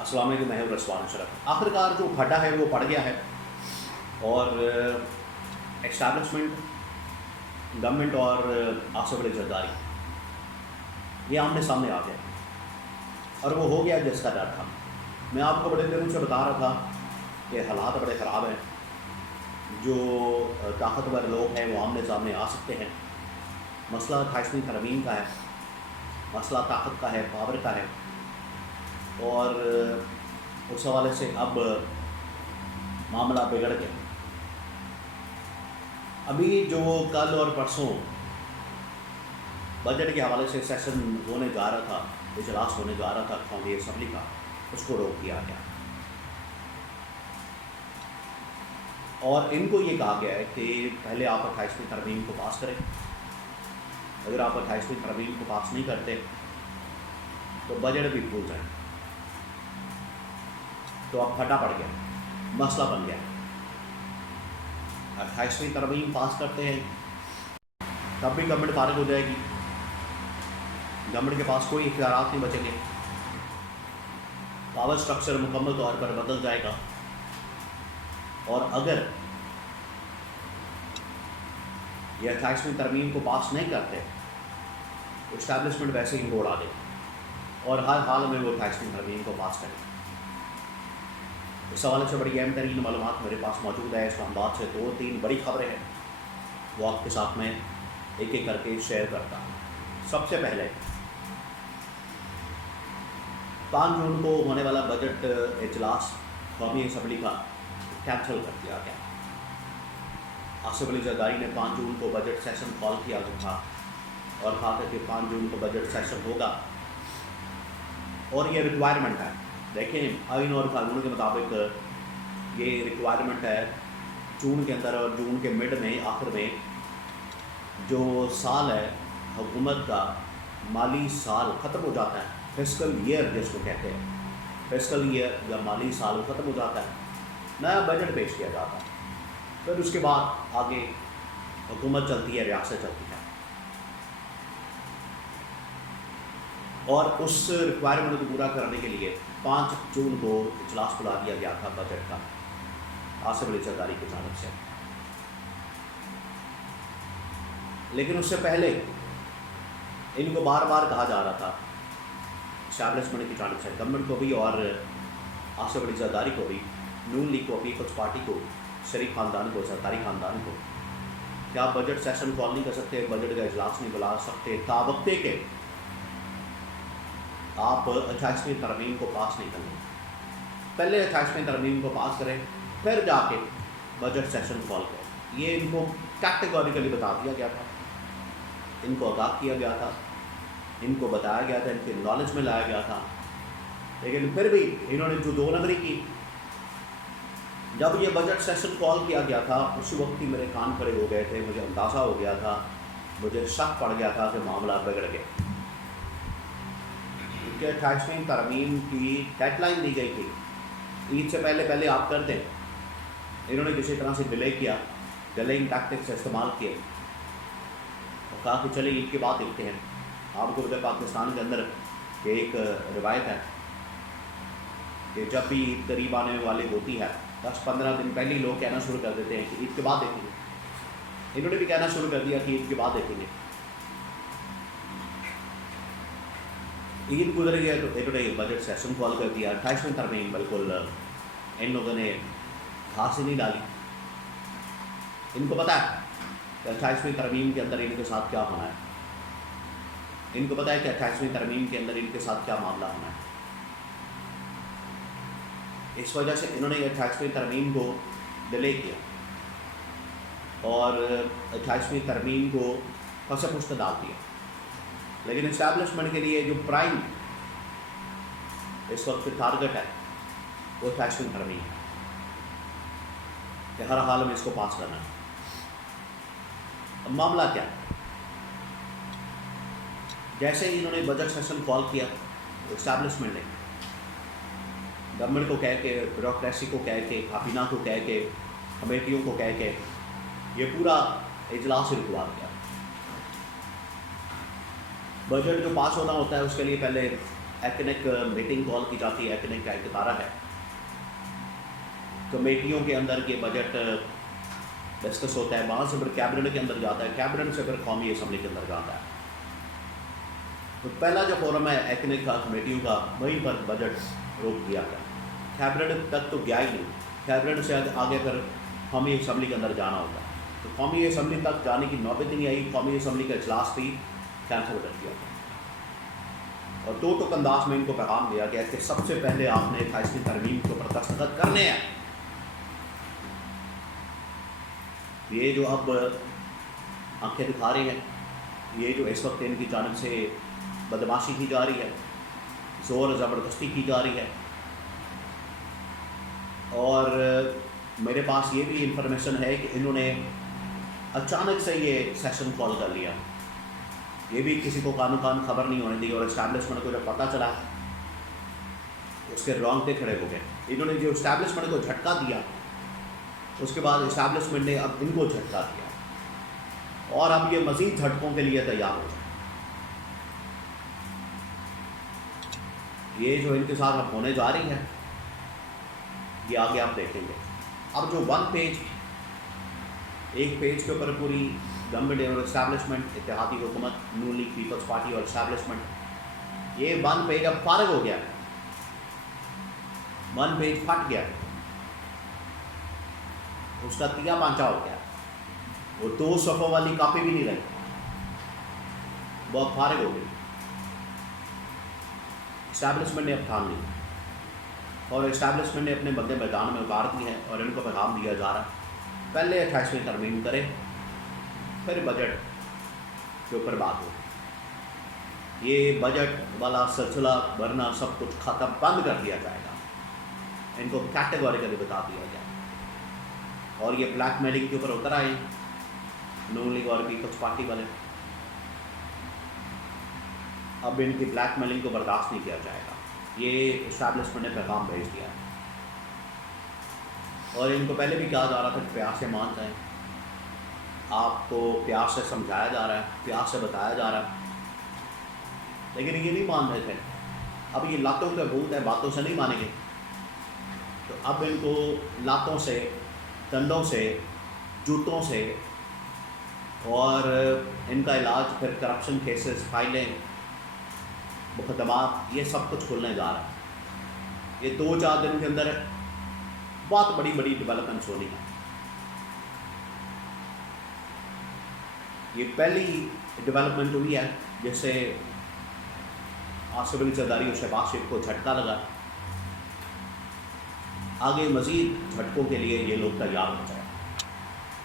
السلام علیکم، میں ہوں رسوان اشرف۔ آخر کار جو کھڈا ہے وہ پڑ گیا ہے اور اسٹیبلشمنٹ، گورنمنٹ اور آصف علی زرداری یہ آمنے سامنے آ گیا اور وہ ہو گیا جس کا ڈر تھا۔ میں آپ کو بڑے دنوں سے بتا رہا تھا کہ حالات بڑے خراب ہیں، جو طاقتور لوگ ہیں وہ آمنے سامنے آ سکتے ہیں۔ مسئلہ 28ویں ترمیم کا ہے، مسئلہ طاقت کا ہے، پاور کا ہے، اور اس حوالے سے اب معاملہ بگڑ گیا۔ ابھی جو کل اور پرسوں بجٹ کے حوالے سے سیشن ہونے جا رہا تھا، اجلاس ہونے جا رہا تھا قومی اسمبلی کا، اس کو روک دیا گیا اور ان کو یہ کہا گیا ہے کہ پہلے آپ 28ویں ترمیم کو پاس کریں۔ اگر آپ 28ویں ترمیم کو پاس نہیں کرتے تو بجٹ بھی بھول جائیں۔ تو اب پھٹا پڑ گیا، مسئلہ بن گیا۔ 28ویں ترمیم پاس کرتے ہیں تب بھی گورنمنٹ فارغ ہو جائے گی، گورنمنٹ کے پاس کوئی اختیارات نہیں بچیں گے، پاور سٹرکچر مکمل طور پر بدل جائے گا، اور اگر یہ 28ویں ترمیم کو پاس نہیں کرتے تو اسٹیبلشمنٹ ویسے ہی موڑ آ دے اور ہر حال میں وہ 28ویں ترمیم کو پاس کرے۔ اس حوالے سے بڑی اہم ترین معلومات میرے پاس موجود ہے۔ اسلام آباد سے 2-3 بڑی خبریں ہیں، وہ آپ کے ساتھ میں ایک ایک کر کے شیئر کرتا ہوں۔ سب سے پہلے 5 جون کو ہونے والا بجٹ اجلاس قومی اسمبلی کا کینسل کر دیا گیا۔ آصف علی زرداری نے 5 جون کو بجٹ سیشن کال کیا تھا اور کہا تھا کہ 5 جون کو بجٹ سیشن ہوگا اور یہ ریکوائرمنٹ ہے۔ دیکھیں، آئین اور قانون کے مطابق یہ ریکوائرمنٹ ہے جون کے اندر، اور جون کے مڈ میں، آخر میں جو سال ہے حکومت کا، مالی سال ختم ہو جاتا ہے، فسکل ایئر جس کو کہتے ہیں، فسکل ایئر یا مالی سال ختم ہو جاتا ہے، نیا بجٹ پیش کیا جاتا ہے، پھر اس کے بعد آگے حکومت چلتی ہے، ریاست چلتی ہے۔ اور اس ریکوائرمنٹ کو پورا کرنے کے لیے 5 جون کو اجلاس بلا دیا گیا تھا بجٹ کا آصف علی زرداری کی جانب سے۔ لیکن اس سے پہلے ان کو بار بار کہا جا رہا تھا اسٹیبلشمنٹ کی جانب سے، گورنمنٹ کو بھی اور آصف علی زرداری کو بھی، نون لیگ کو، پیپلز پارٹی کو، شریف خاندان کو، زرداری خاندان کو، کہ آپ بجٹ سیشن کال نہیں کر سکتے، بجٹ کا اجلاس نہیں بلا سکتے تاوقتے کہ آپ 28ویں ترمیم کو پاس نہیں کریں۔ پہلے 28ویں ترمیم کو پاس کریں، پھر جا کے بجٹ سیشن کال کریں۔ یہ ان کو کیٹیگوریکلی بتا دیا گیا تھا، ان کو آگاہ کیا گیا تھا، ان کو بتایا گیا تھا، ان کے نالج میں لایا گیا تھا، لیکن پھر بھی انہوں نے جو 2 نمبری کی۔ جب یہ بجٹ سیشن کال کیا گیا تھا اسی وقت ہی میرے کان کھڑے ہو گئے تھے، مجھے اندازہ ہو گیا تھا، مجھے شک پڑ گیا تھا کہ معاملہ بگڑ گیا، کیونکہ 28ویں ترمیم کی ڈیڈ لائن دی گئی تھی، عید سے پہلے آپ کر دیں۔ انہوں نے کسی طرح سے ڈیلے کیا، ڈیلنگ ٹیکٹکس استعمال کیے اور کہا کہ چلے عید کے بعد دیکھتے ہیں۔ آپ کو پتہ پاکستان کے اندر کہ ایک روایت ہے کہ جب بھی عید قریب آنے والی ہوتی ہے 10-15 دن پہلے ہی لوگ کہنا شروع کر دیتے ہیں کہ عید کے بعد دیکھیں گے۔ انہوں نے بھی کہنا شروع کر دیا کہ عید کے بعد دیکھیں گے۔ عید گزر گیا تو انہوں نے بجٹ سیشن کال کر دیا۔ 28ویں ترمیم بالکل ان لوگوں نے ہاتھ ہی نہیں ڈالی۔ ان کو پتہ ہے کہ 28ویں ترمیم کے اندر ان کے ساتھ کیا ہونا ہے، ان کو پتہ ہے کہ 28ویں ترمیم کے اندر ان کے ساتھ کیا معاملہ ہونا ہے۔ اس وجہ سے انہوں نے 28ویں ترمیم کو ڈیلے کیا اور 28ویں ترمیم کو پس پشت ڈال دیا۔ لیکن اسٹیبلشمنٹ کے لیے جو پرائم اس وقت ٹارگٹ ہے وہ 28ویں ترمیم ہے کہ ہر حال میں اس کو پاس کرنا ہے۔ اب معاملہ کیا ہے؟ جیسے ہی انہوں نے بجٹ سیشن کال کیا، اسٹیبلشمنٹ نے گورنمنٹ کو کہہ کے، بیوروکریسی کو کہہ کے، کابینہ کو کہہ کے، کمیٹیوں کو کہہ کے یہ پورا اجلاس رکوا دیا۔ بجٹ جو پاس ہونا ہوتا ہے اس کے لیے پہلے ایکنک میٹنگ کال کی جاتی ہے، ایکنک کا ایک ادارہ ہے، کمیٹیوں کے اندر یہ بجٹ ڈسکس ہوتا ہے، وہاں سے پھر کیبنٹ کے اندر جاتا ہے، کیبنٹ سے پھر قومی اسمبلی کے اندر جاتا ہے. تو پہلا جو فورم ہے ایکنک کا کمیٹیوں کا، وہیں پر بجٹ روک دیا گیا. کیبنٹ تک تو گیا ہی نہیں، کیبنٹ سے آگے پھر قومی اسمبلی کے اندر جانا ہوتا ہے. تو قومی اسمبلی تک جانے کی نوبت نہیں آئی، قومی اسمبلی کا اجلاس بھی کینسل کر دیا گیا. اور دو ٹوک انداز میں ان کو پیغام دیا گیا کہ سب سے پہلے آپ نے 28ویں ترمیم کے اوپر دستخط کرنے ہیں. یہ جو اب آنکھیں دکھا رہے ہیں، یہ جو اس وقت ان کی جانب سے بدماشی کی جا رہی ہے، زور زبردستی کی جا رہی ہے، اور میرے پاس یہ بھی انفارمیشن ہے کہ انہوں نے اچانک سے یہ سیشن کال کر لیا. یہ بھی کسی کو کان خبر نہیں ہونے دی، اور اسٹیبلشمنٹ کو جب پتہ چلا اس کے رونگٹے کھڑے ہو گئے. انہوں نے جو اسٹیبلشمنٹ کو جھٹکا دیا، اس کے بعد اسٹیبلشمنٹ نے اب ان کو جھٹکا دیا، اور اب یہ مزید جھٹکوں کے لیے تیار ہو جائے. یہ جو ان کے ساتھ اب ہونے جا رہی ہے، یہ آگے آپ دیکھیں گے. اب جو ون پیج، ایک پیج کے اوپر پوری گورنمنٹ اور اسٹیبلشمنٹ، اتحادی حکومت، نون لیگ پیپلز پارٹی اور اسٹیبلشمنٹ، یہ ون پیج اب فارغ ہو گیا، ون پیج پھٹ گیا، اس کا تیا پانچا ہو گیا. وہ 2 صفحوں والی کاپی بھی نہیں رہی، بہت فارغ ہو گئی. اسٹیبلشمنٹ نے اب ٹھان لی، اور اسٹیبلشمنٹ نے اپنے بندے میدان میں اتار دی ہے، اور ان کو پیغام دیا جا رہا ہے پہلے 28ویں ترمیم کرے، پھر بجٹ کے اوپر بات ہو. یہ بجٹ والا سلسلہ ورنہ سب کچھ ختم بند کر دیا جائے گا، ان کو کیٹیگوریکلی بتا دیا جائے. اور یہ بلیک میلنگ کے اوپر اتر آئے نون لیگ اور پیپلز پارٹی والے. اب ان کی بلیک میلنگ کو برداشت نہیں کیا جائے گا، یہ اسٹیبلشمنٹ نے پیغام بھیج دیا ہے. اور ان کو پہلے بھی کہا جا رہا تھا کہ پیار سے مان جائیں، آپ کو پیار سے سمجھایا جا رہا ہے، پیار سے بتایا جا رہا ہے، لیکن یہ نہیں مان رہے تھے. اب یہ لاتوں کا بھوت ہے، باتوں سے نہیں مانیں گے. تو اب ان کو لاتوں سے، ڈنڈوں سے، جوتوں سے، اور ان کا علاج پھر کرپشن کیسز، فائلیں، مقدمات، یہ سب کچھ کھلنے جا رہا ہے. یہ 2-4 دن کے اندر بہت بڑی بڑی ڈیولپمنٹس ہونی ہے. یہ پہلی ڈیولپمنٹ ہوئی ہے جس سے آصف علی زرداری اور شہباز شریف کو جھٹکا لگا. آگے مزید جھٹکوں کے لیے یہ لوگ تیار ہو جائیں.